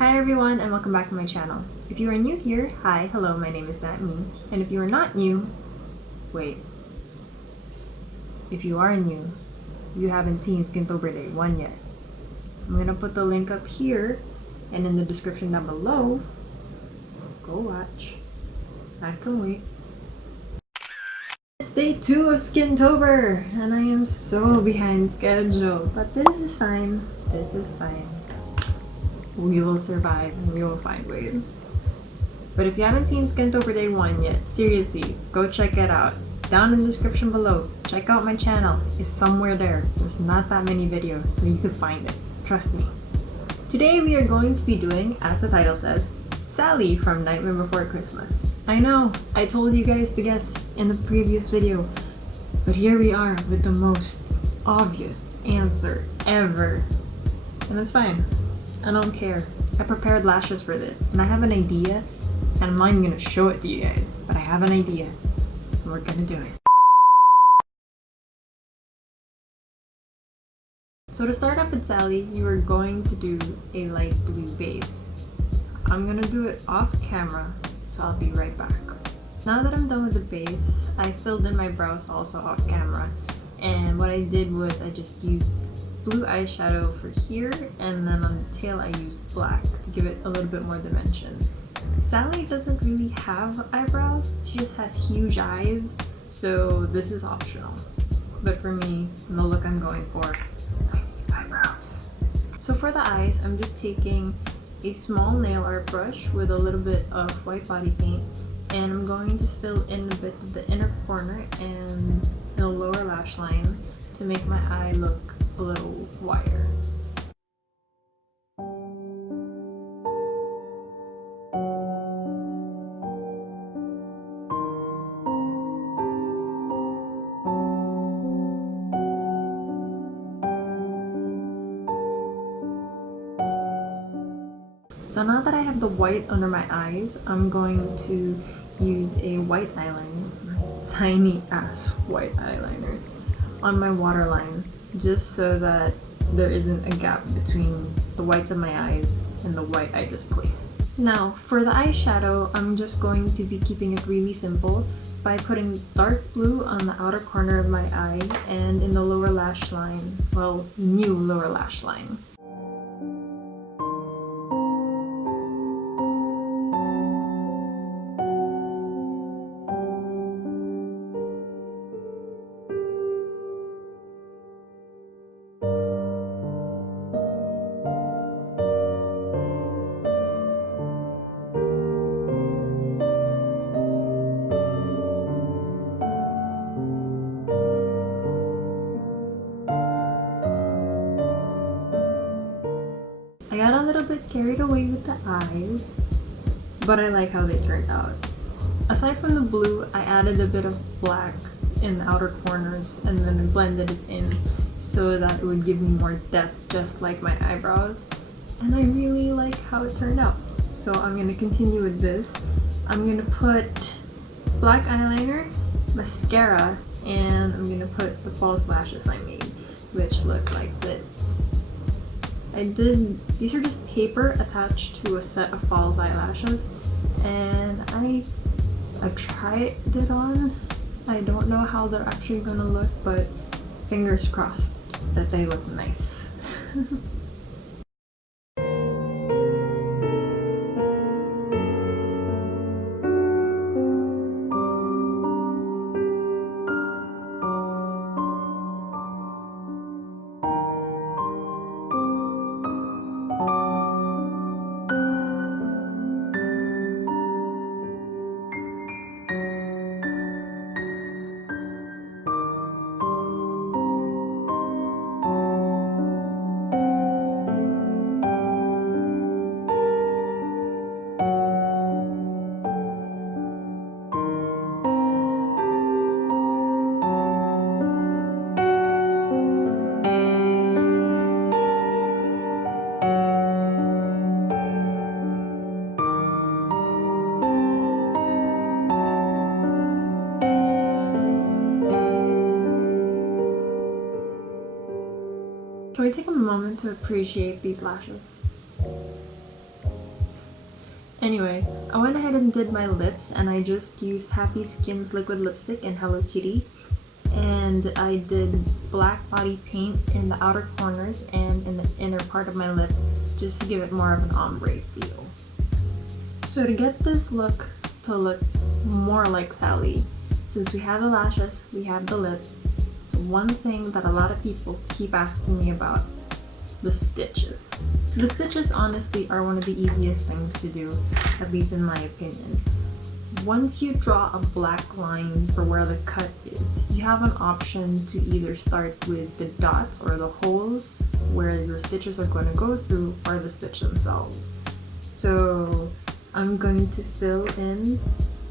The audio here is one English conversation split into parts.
Hi everyone and welcome back to my channel. If you are new here, hi, hello, my name is Myuu. And if you are not new, wait. If you are new, you haven't seen Skintober and I yet. I'm gonna put the link up here and in the description down below. Go watch. I can wait. It's day 2 of Skintober and I am so behind schedule, but this is fine. This is fine. We will survive and we will find ways. But if you haven't seen Skintober Day 1 yet, seriously, go check it out. Down in the description below, check out my channel. It's somewhere there. There's not that many videos, so you can find it. Trust me. Today we are going to be doing, as the title says, Sally from Nightmare Before Christmas. I know, I told you guys to guess in the previous video, but here we are with the most obvious answer ever. And that's fine. I don't care. I prepared lashes for this, and I have an idea, and I'm not even gonna show it to you guys, but I have an idea, and we're gonna do it. So to start off with Sally, you are going to do a light blue base. I'm gonna do it off camera, so I'll be right back. Now that I'm done with the base, I filled in my brows also off camera, and what I did was I just used blue eyeshadow for here, and then on the tail I used black to give it a little bit more dimension. Sally doesn't really have eyebrows, she just has huge eyes, so this is optional. But for me, the look I'm going for, I need eyebrows. So for the eyes, I'm just taking a small nail art brush with a little bit of white body paint, and I'm going to fill in a bit of the inner corner and the lower lash line to make my eye look a little wider. So now that I have the white under my eyes, I'm going to use a white eyeliner, tiny ass white eyeliner, on my waterline, just so that there isn't a gap between the whites of my eyes and the white I just placed. Now, for the eyeshadow, I'm just going to be keeping it really simple by putting dark blue on the outer corner of my eye and in the lower lash line, well, new lower lash line. I got a little bit carried away with the eyes, but I like how they turned out. Aside from the blue, I added a bit of black in the outer corners and then I blended it in so that it would give me more depth, just like my eyebrows. And I really like how it turned out. So I'm going to continue with this. I'm going to put black eyeliner, mascara, and I'm going to put the false lashes I made, which look like this. These are just paper attached to a set of false eyelashes, and I've tried it on. I don't know how they're actually gonna look, but fingers crossed that they look nice. Can we take a moment to appreciate these lashes? Anyway, I went ahead and did my lips, and I just used Happy Skin's liquid lipstick in Hello Kitty. And I did black body paint in the outer corners and in the inner part of my lip, just to give it more of an ombre feel. So to get this look to look more like Sally, since we have the lashes, we have the lips, it's one thing that a lot of people keep asking me about: the stitches. The stitches honestly are one of the easiest things to do, at least in my opinion. Once you draw a black line for where the cut is, you have an option to either start with the dots or the holes where your stitches are going to go through, or the stitch themselves. So I'm going to fill in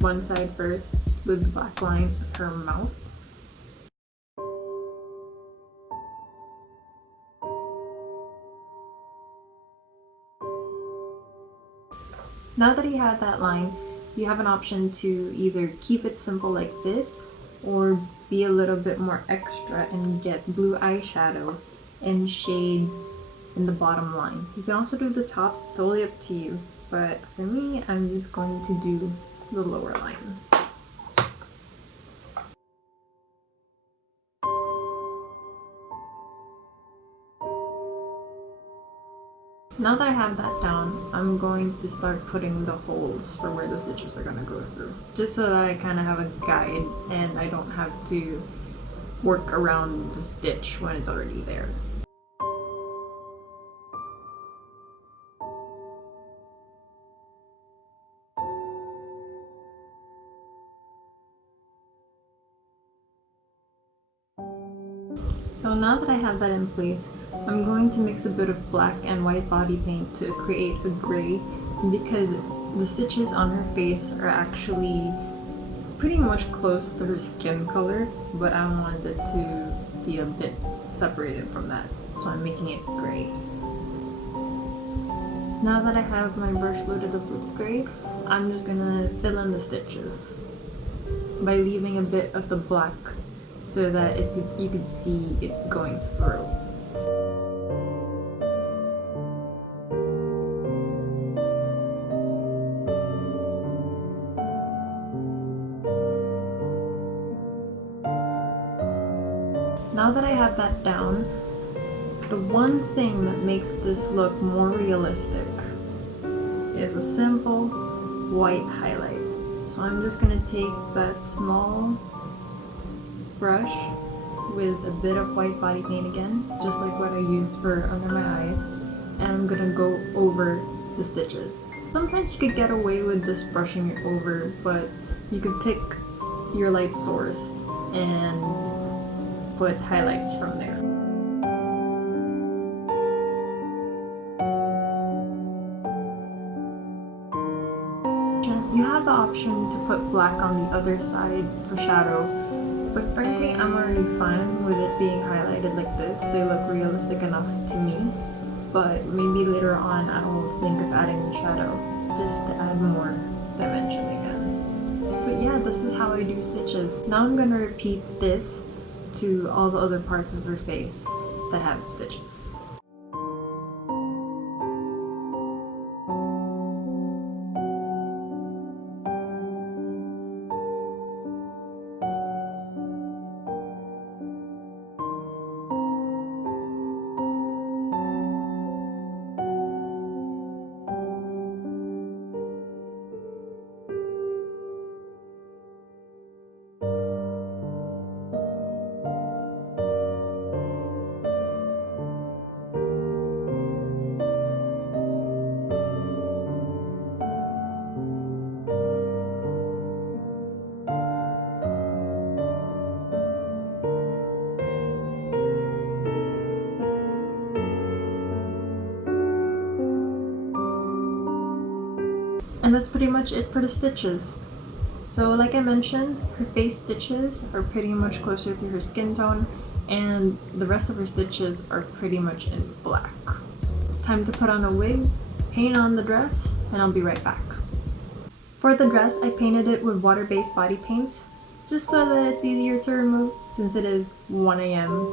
one side first with the black line of her mouth. Now that you have that line, you have an option to either keep it simple like this, or be a little bit more extra and get blue eyeshadow and shade in the bottom line. You can also do the top, totally up to you, but for me, I'm just going to do the lower line. Now that I have that down, I'm going to start putting the holes for where the stitches are going to go through. Just so that I kind of have a guide and I don't have to work around the stitch when it's already there. So now that I have that in place, I'm going to mix a bit of black and white body paint to create a gray, because the stitches on her face are actually pretty much close to her skin color, but I wanted it to be a bit separated from that, so I'm making it gray. Now that I have my brush loaded up with gray, I'm just gonna fill in the stitches by leaving a bit of the black so that you can see it's going through. Now that I have that down, the one thing that makes this look more realistic is a simple white highlight. So I'm just gonna take that small brush with a bit of white body paint again, just like what I used for under my eye, and I'm gonna go over the stitches. Sometimes you could get away with just brushing it over, but you could pick your light source and put highlights from there. You have the option to put black on the other side for shadow, but frankly I'm already fine with it being highlighted like this. They look realistic enough to me, but maybe later on I'll think of adding the shadow just to add more dimension again. But yeah, this is how I do stitches. Now I'm gonna repeat this to all the other parts of her face that have stitches. And that's pretty much it for the stitches. So like I mentioned, her face stitches are pretty much closer to her skin tone, and the rest of her stitches are pretty much in black. Time to put on a wig, paint on the dress, and I'll be right back. For the dress, I painted it with water-based body paints, just so that it's easier to remove since it is 1 AM.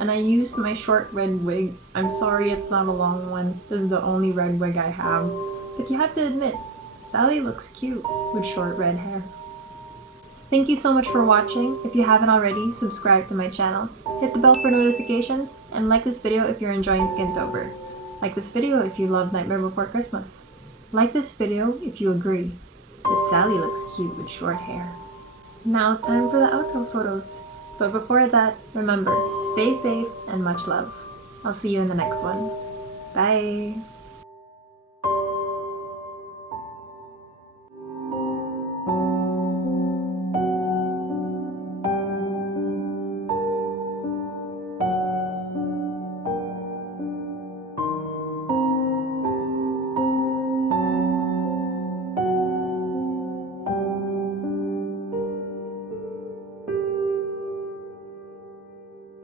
And I used my short red wig. I'm sorry it's not a long one, this is the only red wig I have. But you have to admit, Sally looks cute with short red hair. Thank you so much for watching. If you haven't already, subscribe to my channel, hit the bell for notifications, and like this video if you're enjoying Skintober. Like this video if you love Nightmare Before Christmas. Like this video if you agree that Sally looks cute with short hair. Now time for the outro photos. But before that, remember, stay safe and much love. I'll see you in the next one. Bye!